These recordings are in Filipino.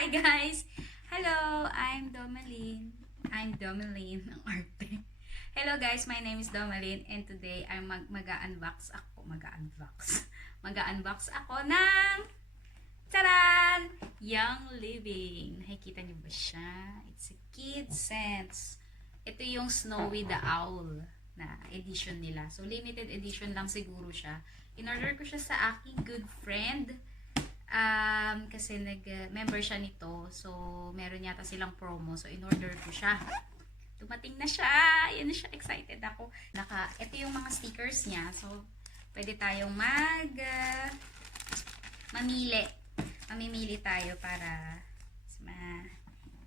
Hi guys! Hello, I'm Domeline. I'm Domeline ng arte. Hello guys, my name is Domeline and today I'm mag-unbox ako. Mag-unbox ako ng taran! Young Living. Nakikita niyo ba siya? It's a kid sense. Ito yung Snowy the Owl na edition nila. So limited edition lang siguro siya. In-order ko siya sa aking good friend. Kasi nag-member siya nito. So, meron yata silang promo. So, in-order ko siya. Dumating na siya. Ayan na siya. Excited ako. Ito yung mga stickers niya. So, pwede tayong mamili. Mamimili tayo para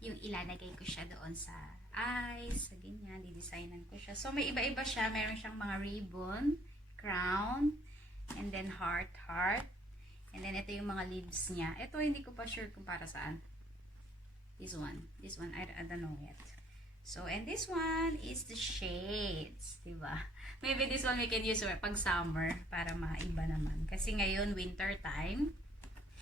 yung ilalagay ko siya doon sa eyes. Sa ganyan. Didesignan ko siya. So, may iba-iba siya. Meron siyang mga ribbon, crown, and then heart. And then, ito yung mga leaves niya. Ito, hindi ko pa sure kung para saan. This one, I don't know yet. So, and this one is the shades. Diba? Maybe this one we can use pag summer para maiba naman. Kasi ngayon, winter time.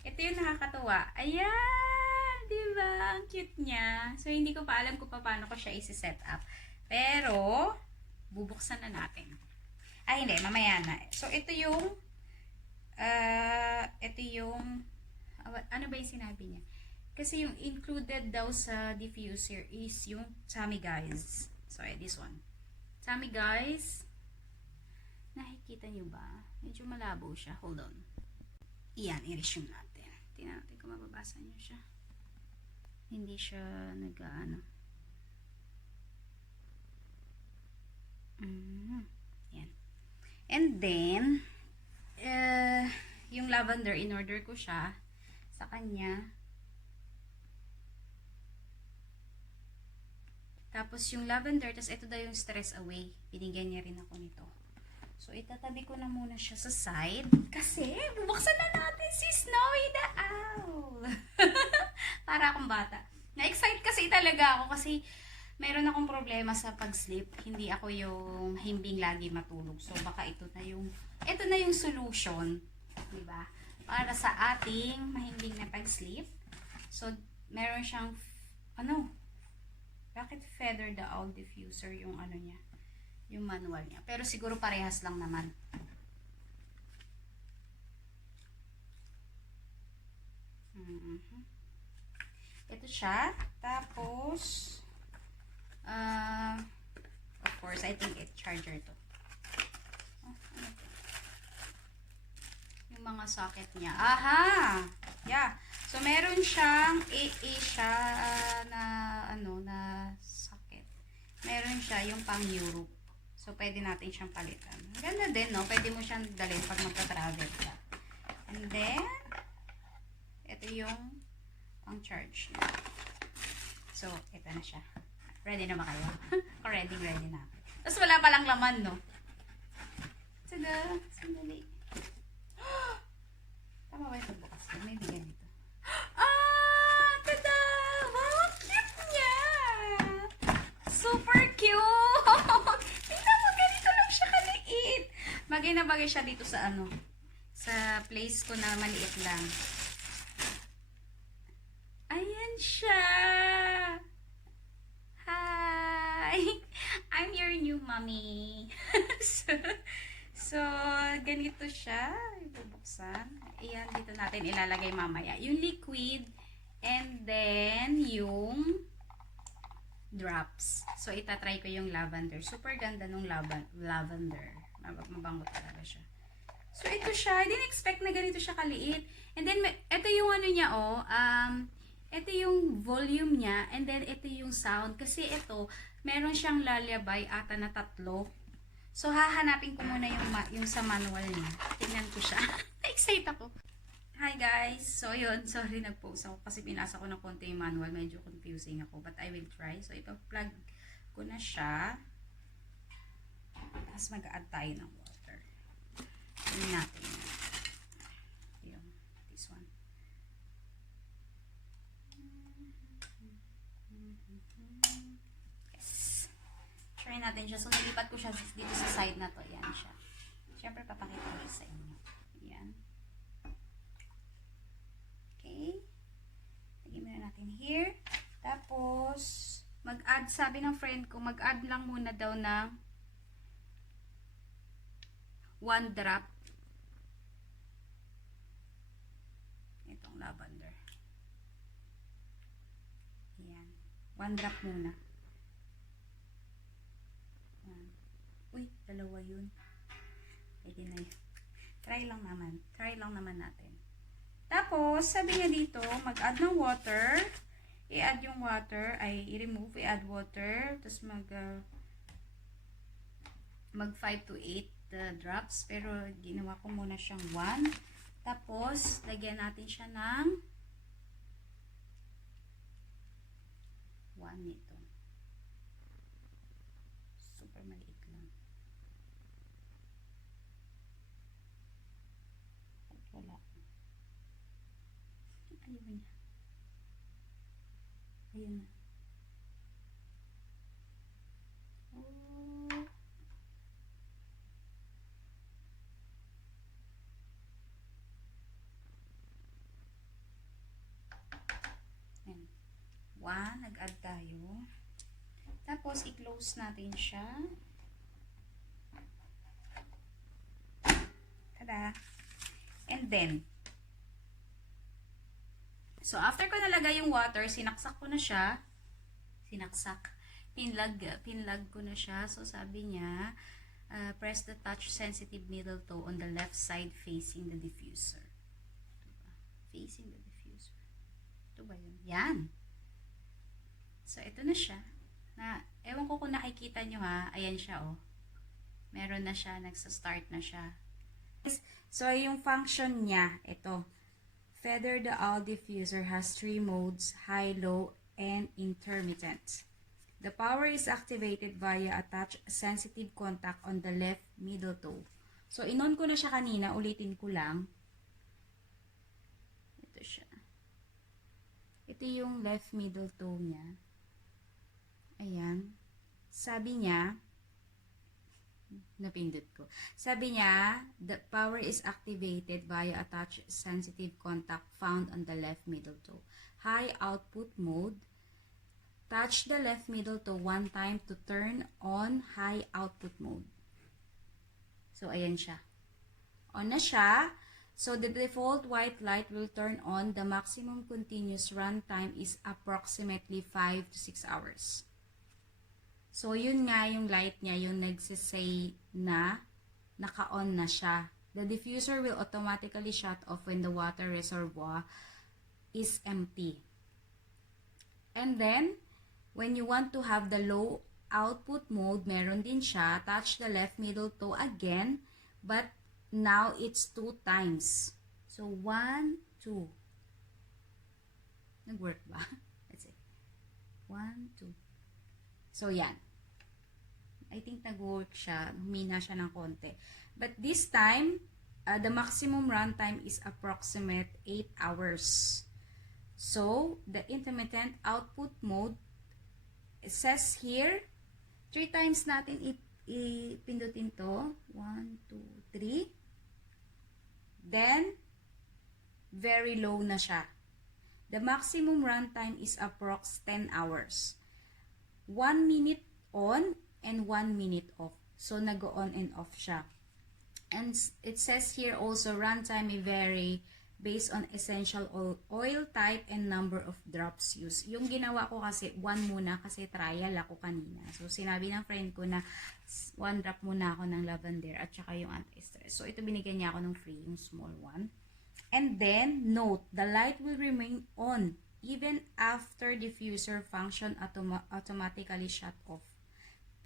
Ito yung nakakatuwa. Ayan! Diba? Ang cute niya. So, hindi ko pa alam kung paano ko siya isi-set up. Pero, bubuksan na natin. Ay, hindi. Mamaya na. So, ito yung ano ba yung sinabi niya? Kasi yung included daw sa diffuser is yung Sammy Guys. Sorry, this one. Sammy Guys. Nakikita niyo ba? Medyo malabo siya. Hold on. Iyan, i-resume natin. Tingnan natin kung mababasa niyo siya. Hindi siya nag-ano. Yan. And then, yung lavender, in-order ko siya sa kanya. Tapos yung lavender, tapos ito daw yung stress away. Binigyan niya rin ako nito. So, itatabi ko na muna siya sa side. Kasi, bubuksan na natin si Snowy the Owl. Para akong bata. Na-excite kasi talaga ako kasi meron akong problema sa pag-sleep. Hindi ako yung himbing lagi matulog. So, baka ito na yung solution. Diba? Para sa ating mahimbing na pag-sleep. So, meron siyang, bakit Feather the Owl diffuser yung niya? Yung manual niya. Pero siguro parehas lang naman. Ito siya. Tapos, of course, I think it's charger to. Yung mga socket niya. Aha! Yeah. So, meron siyang AA siya na socket. Meron siya yung pang Europe. So, pwede natin siyang palitan. Ganda din, no? Pwede mo siyang dalhin pag magta-travel ka. And then, ito yung pang charge niya. So, ito na siya. Ready na ba kayo? ready na. Tapos wala palang laman, no? Tada! Sandali. Tama ba yung pagbukas ko? May bigyan dito. Tada! Wow! Cute niya! Super cute! Tingnan mo, ganito lang siya kaliit. Bagay na bagay siya dito sa sa place ko na maliit lang. Ayan siya! Hi! I'm your new mommy. So, ganito siya. Ibubuksan. Ayan, dito natin ilalagay mamaya. Yung liquid and then yung drops. So, itatry ko yung lavender. Super ganda nung lavender. Mabango talaga siya. So, ito siya. I didn't expect na ganito siya kaliit. And then, ito yung niya, ito yung volume niya, and then ito yung sound. Kasi ito, meron siyang lullaby ata na 3. So, hahanapin ko muna yung sa manual niya. Tingnan ko siya. Na-excite ako. Hi guys! So, yun. Sorry, nag-post ako kasi binasa ko ng konti yung manual. Medyo confusing ako. But I will try. So, ipa-plug ko na siya. Tapos mag-add tayo ng water. Tingnan natin. Yung, this one. Yes. Try natin siya. So, nalipat ko siya dito sa side na to. Yan siya. Siyempre, papakita ko sa inyo. Yan. Okay. Lagyan mo na natin here. Tapos, mag-add, sabi ng friend ko, mag-add lang muna daw ng 1 drop. Itong lavender. Ayan. 1 drop muna. Ayan. Uy, dalawa yun. Pwede na yun. Try lang naman natin. Tapos, sabi niya dito, mag-add ng water. I-add yung water, ay i-remove, i-add water. Tapos mag 5 to 8 drops. Pero, ginawa ko muna siyang 1. Tapos, lagyan natin siya ng 1 nito. Super maliit lang. Wala. Ayun niya. Ayun na. Oh. Ayan. 1, nag-add tayo. Tapos, i-close natin siya. Tada! And then, so, after ko nalagay yung water, sinaksak ko na siya. Pinlag ko na siya. So, sabi niya, press the touch-sensitive middle toe on the left side facing the diffuser. Diba? Facing the diffuser. Ito ba yun? Yan. So, ito na siya. Ewan ko kung nakikita nyo ha. Ayan siya, oh. Meron na siya. Nagsa-start na siya. So, yung function niya, ito. Feather the owl diffuser has 3 modes, high, low, and intermittent. The power is activated via a touch-sensitive contact on the left middle toe. So, in-on ko na siya kanina. Ulitin ko lang. Ito siya. Ito yung left middle toe niya. Ayan. Sabi niya, napindot ko. Sabi niya, the power is activated via a touch-sensitive contact found on the left middle toe. High output mode. Touch the left middle toe 1 time to turn on high output mode. So, ayan siya. On na siya. So, the default white light will turn on. The maximum continuous run time is approximately 5 to 6 hours. So, yun nga yung light niya, yung nagsisay na naka-on na siya. The diffuser will automatically shut off when the water reservoir is empty. And then, when you want to have the low output mode, meron din siya. Touch the left middle toe again, but now it's 2 times. So, 1, 2. Nag-work ba? Let's see. 1, 2. So, yan. I think nag-work siya. Humina siya ng konti. But this time, the maximum runtime is approximate 8 hours. So, the intermittent output mode, it says here, 3 times natin ipindutin to. 1, 2, 3. Then, very low na siya. The maximum runtime is approx 10 hours. 1 minute on and 1 minute off. So, nag-on and off siya. And it says here also, runtime may vary based on essential oil type and number of drops used. Yung ginawa ko kasi, 1 muna kasi trial ako kanina. So, sinabi ng friend ko na 1 drop muna ako ng lavender at saka yung anti-stress. So, ito binigyan niya ako ng free, yung small one. And then, note, the light will remain on even after diffuser function automatically shut off.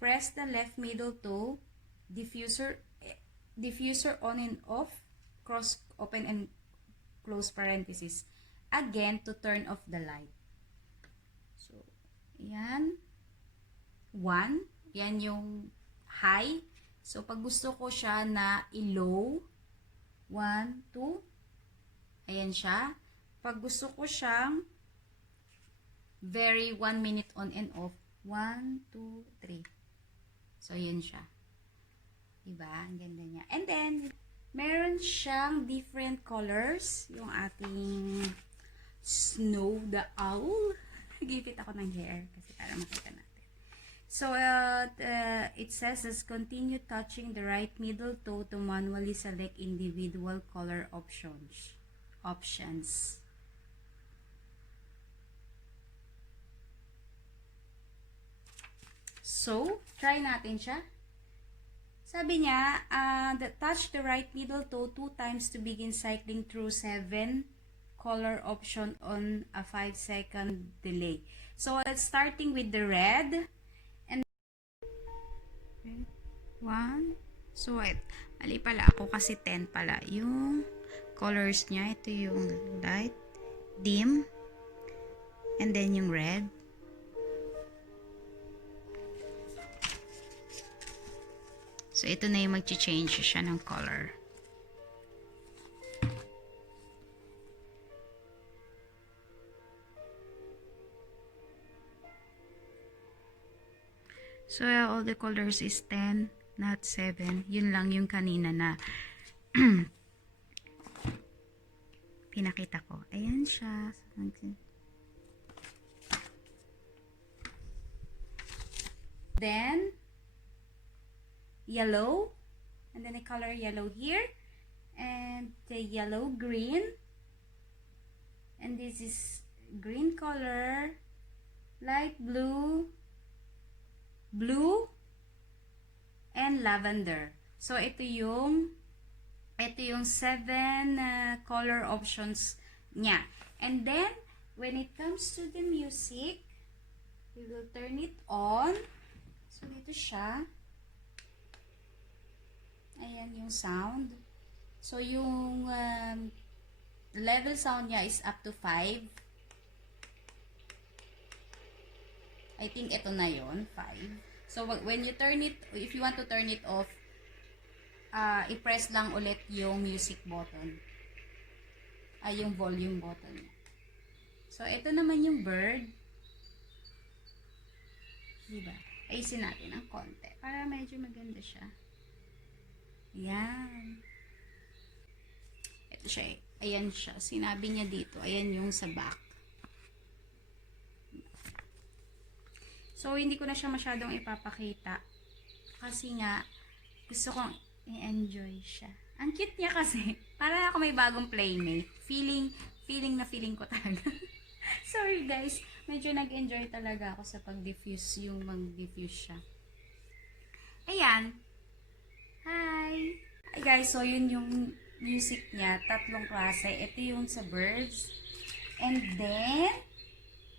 Press the left middle toe, diffuser on and off, cross open and close parenthesis, again to turn off the light. So, yan. 1. Yan yung high. So, pag gusto ko siya na i-low, 1, 2. Ayan siya. Pag gusto ko siyang very 1 minute on and off, 1, 2, 3. So, yun siya. Diba? Ang ganda niya. And then, meron siyang different colors. Yung ating Snow the Owl. Gipit ako ng hair kasi para makita natin. So, it says continue touching the right middle toe to manually select individual color options. So, try natin siya. Sabi niya, touch the right middle toe 2 times to begin cycling through 7 color option on a 5-second delay. So, starting with the red. And 1. So, mali pala ako kasi 10 pala. Yung colors niya, ito yung light, dim, and then yung red. So, ito na yung mag-change siya ng color. So, all the colors is 10, not 7. Yun lang yung kanina na pinakita ko. Ayan siya. Then, yellow. And then I color yellow here. And the yellow green. And this is green color. Light blue. Blue. And lavender. So, ito yung 7 color options niya. And then, when it comes to the music, we will turn it on. So, dito siya. Ayan yung sound. So, yung level sound niya is up to 5. I think ito na yon 5. So, when you turn it, if you want to turn it off, i-press lang ulit yung music button. Yung volume button. So, ito naman yung bird. Diba? Ayusin natin ng konti para medyo maganda siya. Ayan. Ito siya. Ayan siya. Sinabi niya dito. Ayan yung sa back. So, hindi ko na siya masyadong ipapakita. Kasi nga, gusto kong i-enjoy siya. Ang cute niya kasi. Para ako may bagong playmate. Feeling ko talaga. Sorry guys. Medyo nag-enjoy talaga ako sa pag-diffuse, yung mag-diffuse siya. Ayan. Hi! Hi guys, so yun yung music niya. 3 klase. Ito yung sa birds. And then,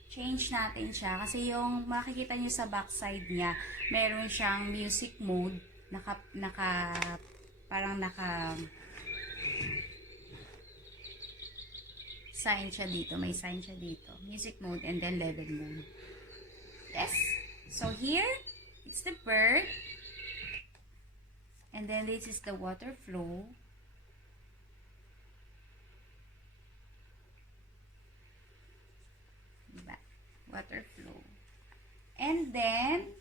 change natin siya. Kasi yung makikita nyo sa backside niya, meron siyang music mode. Parang sign siya dito. May sign siya dito. Music mode and then level mode. Yes. So here, it's the bird. And then this is the water flow. Diba? Water flow. And then,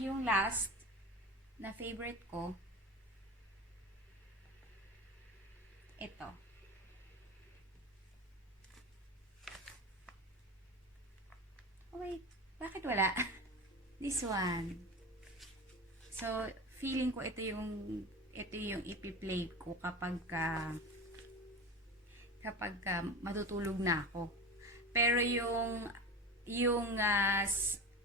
yung last na favorite ko, ito. Oh wait, bakit wala? This one. So, feeling ko ito yung ipi-play ko kapag matutulog na ako. Pero yung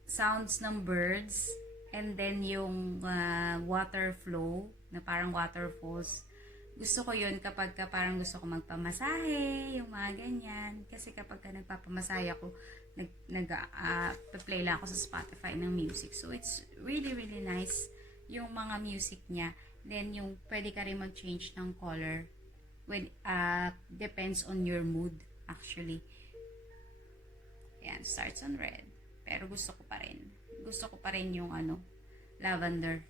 sounds ng birds and then yung water flow na parang waterfalls, gusto ko yun kapag parang gusto ko magpamasahe, yung mga ganyan. Kasi kapag nagpapamasahe ako, play lang ako sa Spotify ng music. So, it's really, really nice yung mga music niya. Then, yung pwede ka rin mag-change ng color. Depends on your mood, actually. Ayan, starts on red. Pero gusto ko pa rin. Gusto ko pa rin yung lavender.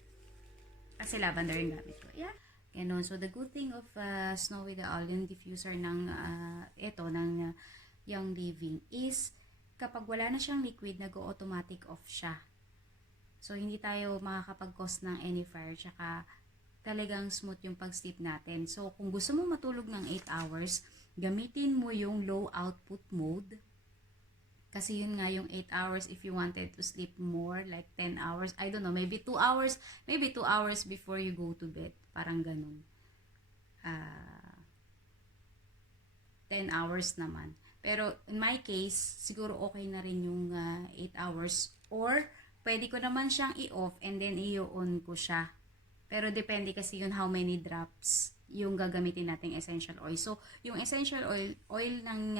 Kasi lavender yung gamit ko. Yeah. Ganun. So, the good thing of Snowy the Owl, yung diffuser ng Young Living is kapag wala na siyang liquid, nag-automatic off siya. So, hindi tayo makakapag-cause ng any fire. Tsaka, talagang smooth yung pag-sleep natin. So, kung gusto mo matulog ng 8 hours, gamitin mo yung low output mode. Kasi yun nga yung 8 hours if you wanted to sleep more, like 10 hours. I don't know, maybe 2 hours, before you go to bed. Parang ganun. 10 hours naman. Pero in my case, siguro okay na rin yung 8 hours. Or, pwede ko naman siyang i-off and then i-on ko siya. Pero depende kasi yun how many drops yung gagamitin nating essential oil. So, yung essential oil ng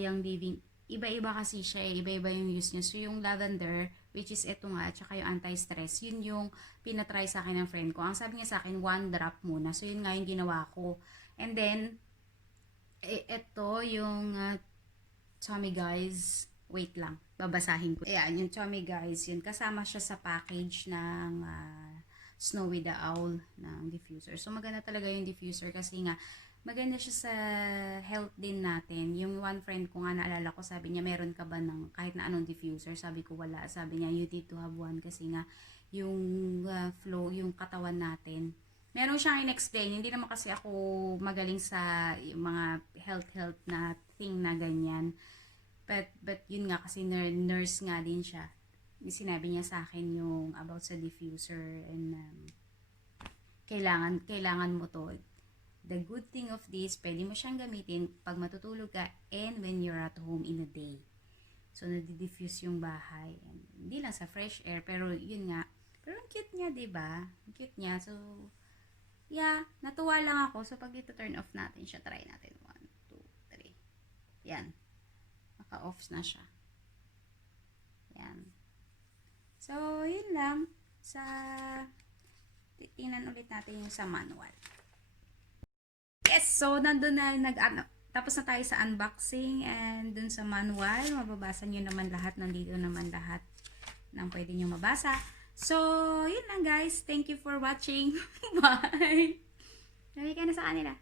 Young Living, iba-iba kasi siya eh. Iba-iba yung use niya. So, yung lavender, which is ito nga, tsaka yung anti-stress, yun yung pinatry sa akin ng friend ko. Ang sabi niya sa akin, 1 drop muna. So, yun nga yung ginawa ko. And then, ito yung Tommy Guys. Wait lang, babasahin ko. Ayan, yung Tommy Guys, yun. Kasama siya sa package ng Snowy the Owl ng diffuser. So, maganda talaga yung diffuser kasi nga, maganda siya sa health din natin. Yung one friend ko nga naalala ko, sabi niya, meron ka ba ng kahit na anong diffuser? Sabi ko, wala. Sabi niya, you need to have one kasi nga, yung flow, yung katawan natin. Meron siyang in-explain. Hindi naman kasi ako magaling sa mga health na thing na ganyan. But yun nga, kasi nurse nga din siya. Sinabi niya sa akin yung about sa diffuser and kailangan mo to. The good thing of this, pwede mo siyang gamitin pag matutulog ka and when you're at home in a day. So, nadi-diffuse yung bahay. And, hindi lang sa fresh air, pero yun nga. Pero ang cute niya, diba? Ang cute niya. So, yeah, natuwa lang ako. So, pag ito turn off natin siya, try natin. 1, 2, 3. Yan. Naka-off na siya. Yan. So, yun lang. Titingnan ulit natin yung sa manual. Yes! So, nandun na, tapos na tayo sa unboxing and dun sa manual. Mababasa nyo naman lahat. Nandito naman lahat ng pwede nyo mabasa. So, yun lang guys. Thank you for watching. Bye! Sabi ka na sa kanila.